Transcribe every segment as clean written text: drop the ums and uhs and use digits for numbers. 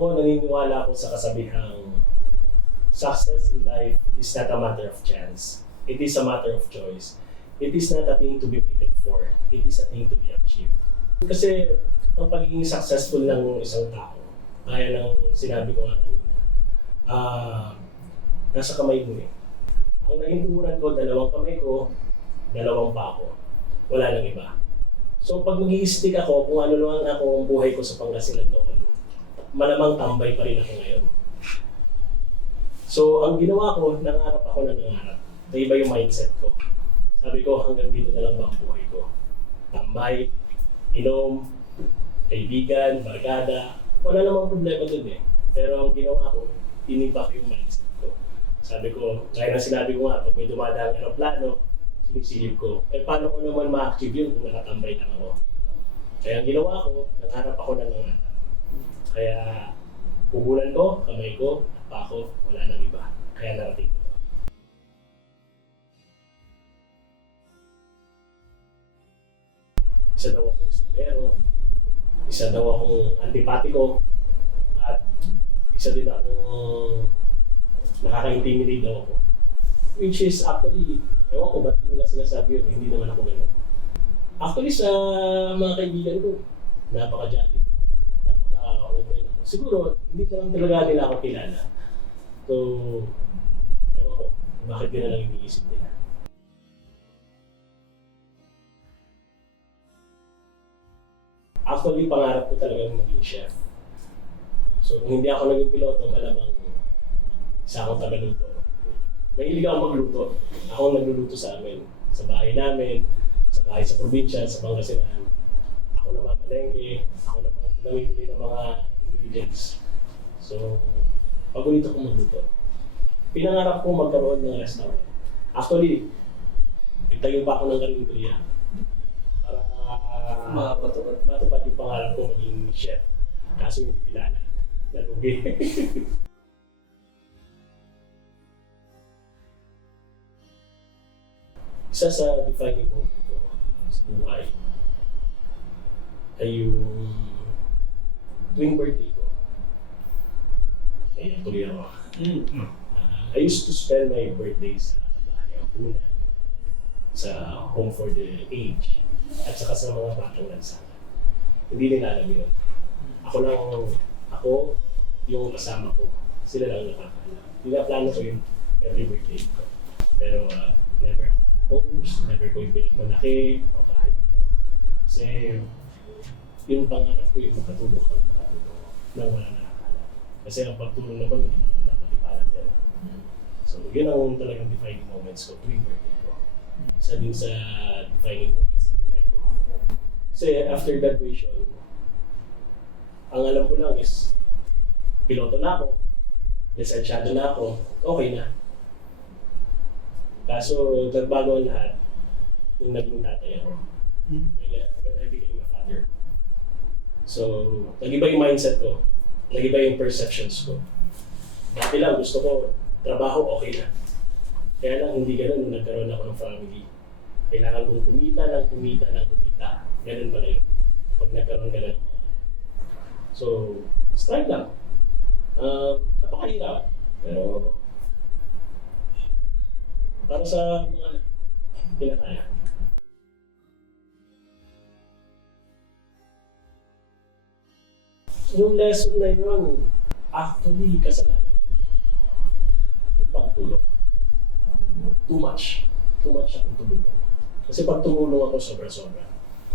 Ako naniniwala ako sa kasabihang success in life is not a matter of chance. It is a matter of choice. It is not a thing to be waited for. It is a thing to be achieved. Kasi ang pagiging successful ng isang tao, kaya ng sinabi ko nga kanina, nasa kamay mo eh. Ang naging turunan ko, dalawang kamay ko, dalawang pa ako. Wala nang iba. So pag mag-i-stick ako, kung ano lang ako ang buhay ko sa Pangasinan noon, malamang tambay pa rin ako ngayon. So ang ginawa ko, nangarap ako na nangarap. Naiba yung mindset ko. Sabi ko, hanggang dito na lang ba ang buhay ko? Tambay, inom, kaibigan, barkada, wala namang problema dun eh. Pero ang ginawa ko, tinibak yung mindset ko. Sabi ko, gaya na sinabi ko nga, pag may dumadaang aeroplano, sinisilip ko, paano ko naman ma-achieve yun kung nakatambay lang ako? Kaya ang ginawa ko, nangarap ako na nangarap. Kaya pugulan ko, kamay ko, at pa ako, wala nang iba. Kaya narating ko. Isa daw akong isnabero, isa daw akong antipatiko, at isa din akong nakaka-intimidate daw ako. Which is actually, ewan ko ba't nila sinasabi yun, hindi naman ako gano'n. Actually sa mga kaibigan ko, napaka-jolly ko, napaka-open ako. Siguro, hindi na lang talaga nila ako kilala. So, ewan ko, bakit gano'n lang iniisip nila. Actually, pangarap ko talagang maging chef. So, kung hindi ako naging piloto, malamang isa akong tagaluto. Mahilig ako magluto. Ako ang nagluluto sa amin. Sa bahay namin, sa bahay sa probinsya, sa Pangasinan. Ako na mamalengke, ako na namimili ng mga ingredients. So, paborito ko magluto. Pinangarap ko magkaroon ng restaurant. Actually, nagtayo pa ako ng karinderya. Para matupad yung pangarap ko maging chef. Kaso hindi pilala. Nalugi. Isa sa defining moment ko sa buhay ay yung tuwing birthday ko. Ay, tuloy ako. I used to spend my birthday sa bahay Ampunan, sa Home for the Aged, at saka sa mga batang lansangan. Hindi nila alam yun. Ako, yung kasama ko, sila lang nakakaalam. Pinaplano ko yun every birthday ko. Pero never ako nag-post, never ko yung pinagmalaki, o kahit. Kasi yung pangarap ko yung makatulong ko nang wala nakakaalam. Kasi ang pagtulong naman, hindi naman dapat ipalam yan. So yun ang talagang defining moments ko tuwing birthday ko. Isa din sa defining moments ng buhay ko. Kasi after graduation, ang alam ko lang is, piloto na ako, lisensyado na ako, okay na. Kaso, nagbago ang lahat nung naging tatay ako. When I became a father. So, nag-iba yung mindset ko, nag-iba yung perceptions ko. Dati lang, gusto ko, trabaho, okay na. Kaya lang, hindi ganun nung nagkaroon ako ng family. Kailangan kong kumita. Ganun pala yun. Pag nagkaroon ka lang. So, start lang. Napakahirap. Pero, para sa mga pinakaya. Yung lesson na yun, actually, kasalanan ko. Yung pagtulong. Too much akong tumulong. Kasi pag tumulong ako sobra-sobra,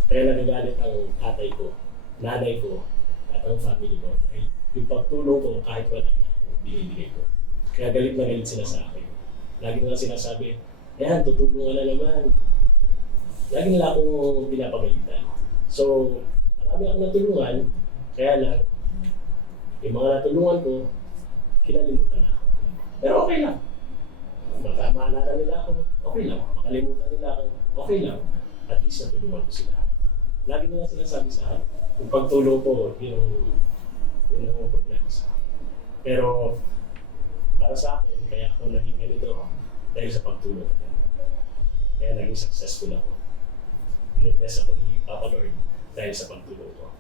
kaya nagagalit ang tatay ko, nanay ko, at ang family ko. Dahil yung pagtulong ko, kahit wala na ako, binibigay ko. Kaya galit na galit sila sa akin. Lagi nila sinasabi, yan, tutulungan na naman. Lagi nila akong pinapagalitan. So, marami akong natulungan, kaya lang, yung mga natulungan ko, kinalimutan na ako. Pero okay lang. Maalala nila ako, okay lang. Makalimutan nila ako, okay lang. At least natulungan ko sila. Lagi nila sinasabi sa akin, yung pagtulong ko, yun ang problema sa akin. Pero, para sa akin, kaya ako naging ganito dahil sa pagtulong. Kaya naging successful ako. Binignas ako ni Papa Lord dahil sa pagtulong ko.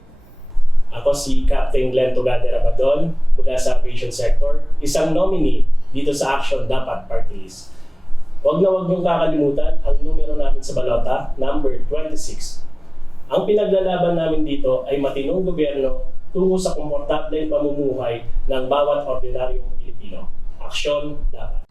Ako si Captain Glenn Tugade Rabadon mula sa aviation sector, isang nominee dito sa Action Dapat Party List. Huwag niyong kakalimutan ang numero namin sa balota, number 26. Ang pinaglalaban namin dito ay matinong gobyerno tungo sa komportableng pamumuhay ng bawat ordinaryong Pilipino. Aksyon dapat.